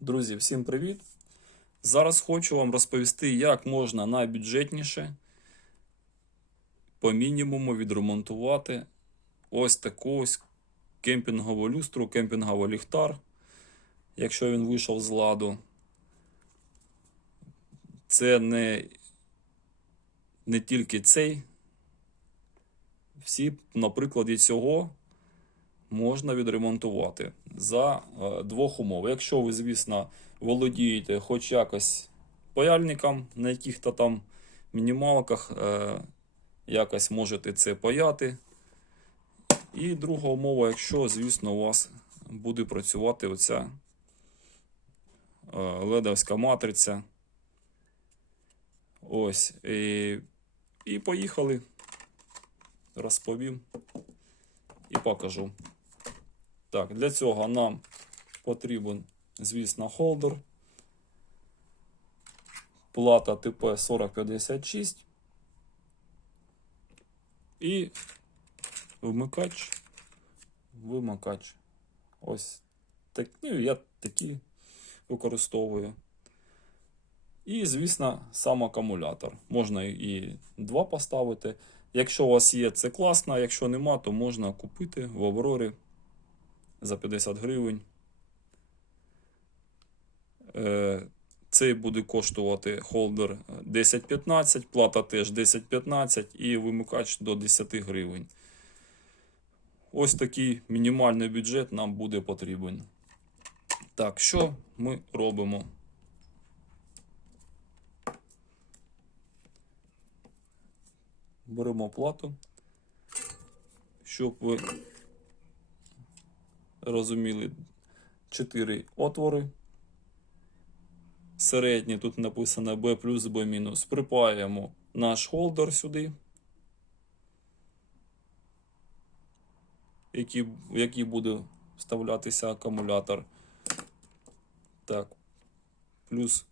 Друзі, всім привіт! Зараз хочу вам розповісти, як можна найбюджетніше по мінімуму відремонтувати ось таку ось кемпінгову люстру, кемпінговий ліхтар, якщо він вийшов з ладу. Це не, не тільки цей. Всі на прикладі цього можна відремонтувати за е, двох умов. Якщо ви, звісно, володієте хоч якось паяльником на яких-то там мінімалках, е, якось можете це паяти. І друга умова, якщо, звісно, у вас буде працювати оця е, ледовська матриця. Ось. І, і поїхали. Розповім і покажу. Так, для цього нам потрібен, звісно, холдер. Плата ТП4056 і вмикач. Вимикач. Ось так, ну, я такі використовую. І, звісно, сам акумулятор. Можна і два поставити. Якщо у вас є, це класно, якщо нема, то можна купити в Аврорі за 50 гривень. Е, Цей буде коштувати холдер 10-15, плата теж 10-15 і вимикач до 10 гривень. Ось такий мінімальний бюджет нам буде потрібен. Так, що ми робимо? Беремо плату, щоб ви розуміли 4 отвори. Середні тут написано B плюс B мінус. Припаємо наш холдер сюди, який, в який буде вставлятися акумулятор. Так, плюс.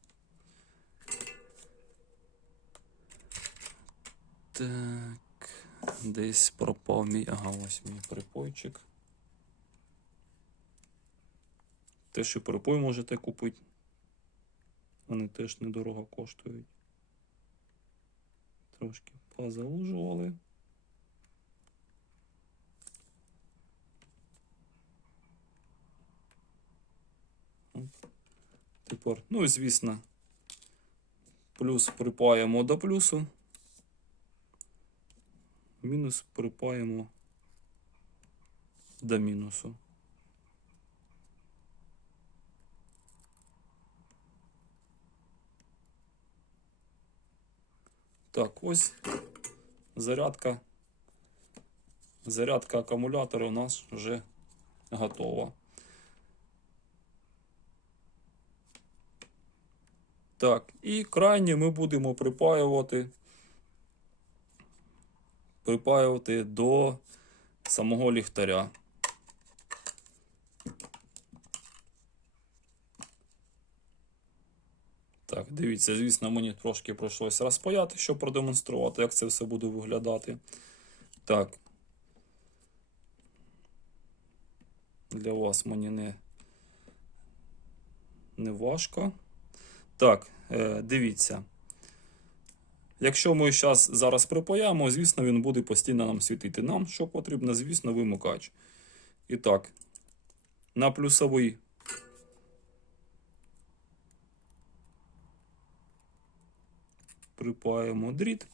Так, десь пропав мій. Ага, ось мій припойчик. Теж і перепой можете купити. Вони теж недорого коштують. Трошки позалужували. Тепер, ну і звісно, плюс припаємо до плюсу. Мінус припаємо до мінусу. Так, ось зарядка. Зарядка акумулятора у нас вже готова. Так, і крайні ми будемо припаювати. Припаювати до самого ліхтаря. Так, дивіться, звісно, мені трошки прийшлося розпаяти, щоб продемонструвати, як це все буде виглядати. Так. Для вас мені не, не важко. Так, е, дивіться. Якщо ми зараз, зараз припаяємо, звісно, він буде постійно нам світити. Нам що потрібно, звісно, вимикач. І так, на плюсовий припаємо дріт.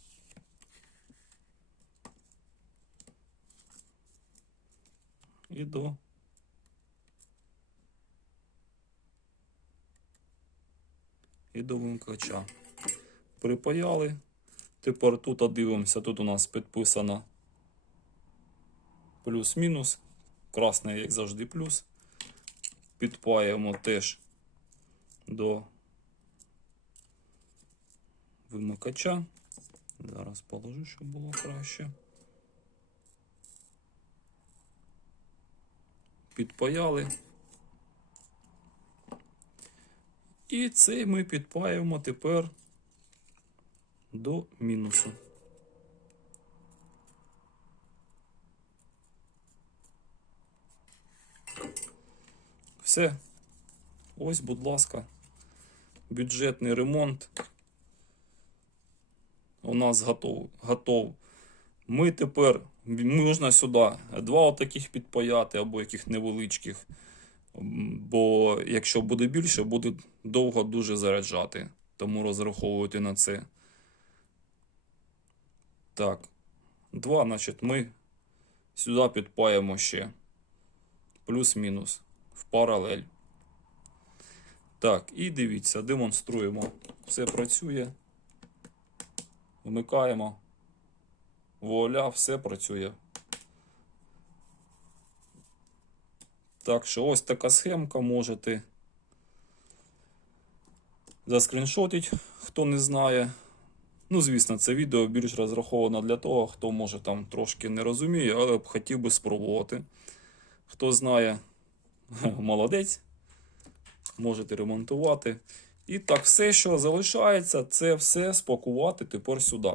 І до і до вимкача. Припаяли. Тепер тут дивимося, тут у нас підписано плюс-мінус. Красний, як завжди, плюс. Підпаємо теж до вимикача. Зараз положу, щоб було краще. Підпаяли. І цей ми підпаємо тепер до мінусу. Все. ось, будь ласка, бюджетний ремонт у нас готов. готов. Ми тепер можна сюди два отаких підпаяти або яких невеличких. Бо якщо буде більше, буде довго дуже заряджати. Тому розраховуйте на це. Так. Два, значить, ми сюди підпаємо ще. Плюс-мінус. В паралель. Так, і дивіться, демонструємо. Все працює. Вмикаємо. Вуаля, все працює. Так що ось така схемка можете заскріншотить, хто не знає. Ну, звісно, це відео більш розраховано для того, хто може там трошки не розуміє, але б хотів би спробувати. Хто знає, молодець, можете ремонтувати. І так, все, що залишається, це все спакувати тепер сюди.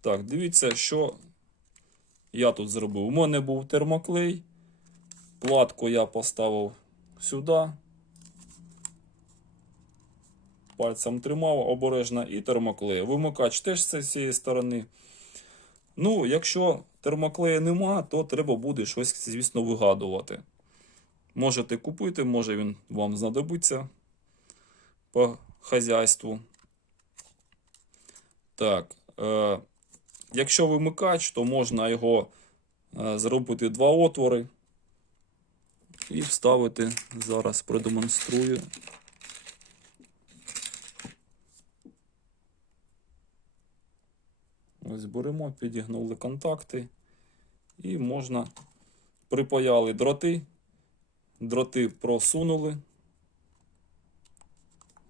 Так, дивіться, що я тут зробив. У мене був термоклей. Платку я поставив сюди. Пальцем тримав обережно і термоклей. Вимикач теж з цієї сторони. Ну, якщо термоклея нема, то треба буде щось, звісно, вигадувати. Можете купити, може він вам знадобиться по хазяйству. Так. Е, якщо вимикач, то можна його е, зробити два отвори і вставити. Зараз продемонструю. Ось беремо, підігнули контакти і можна припаяли дроти, дроти просунули.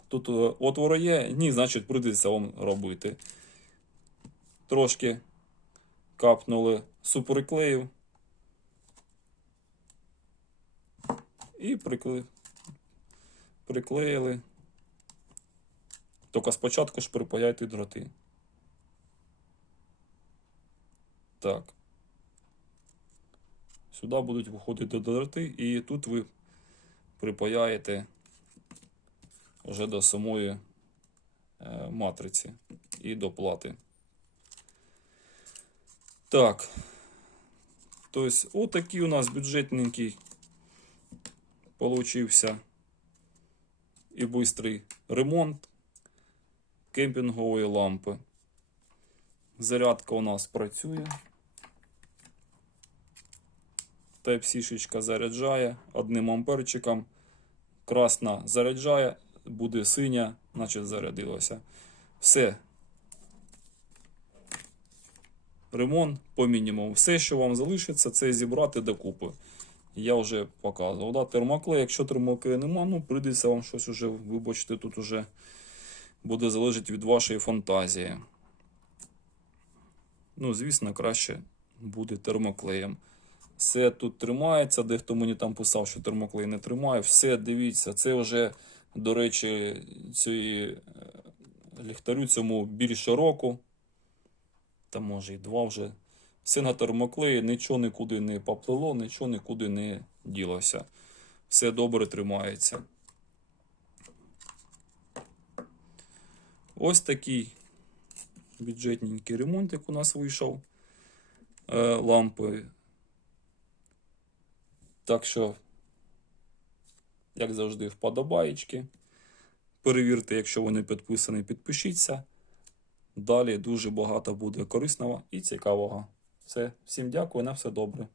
Тут е, отвори є, ні, значить прийдеться вам робити. Трошки капнули суперклею і прикли... приклеїли. Тільки спочатку ж припаяйте дроти. Так. Сюди будуть виходити дроти, і тут ви припаяєте вже до самої е, матриці і до плати. Так. Тобто, отакий у нас бюджетненький получився і бистрий ремонт кемпінгової лампи. Зарядка у нас працює. Type-C заряджає одним амперчиком. Красна заряджає, буде синя, значить зарядилося. Все. Ремонт по мінімуму. Все, що вам залишиться, це зібрати докупи. Я вже показував. Да? Термоклей, якщо термоклею нема, ну прийдеться вам щось уже, вибачте, тут уже буде залежати від вашої фантазії. Ну, звісно, краще буде термоклеєм. Все тут тримається. Дехто мені там писав, що термоклей не тримає. Все, дивіться, це вже, до речі, цієї е, ліхтарю цьому більше року. Та може і два вже. Все на термоклеї, нічого нікуди не поплило, нічого нікуди не ділося. Все добре тримається. Ось такий бюджетненький ремонтик у нас вийшов е, лампи. Так що, як завжди, вподобаєчки. Перевірте, якщо ви не підписані, підпишіться. Далі дуже багато буде корисного і цікавого. Все, всім дякую, на все добре.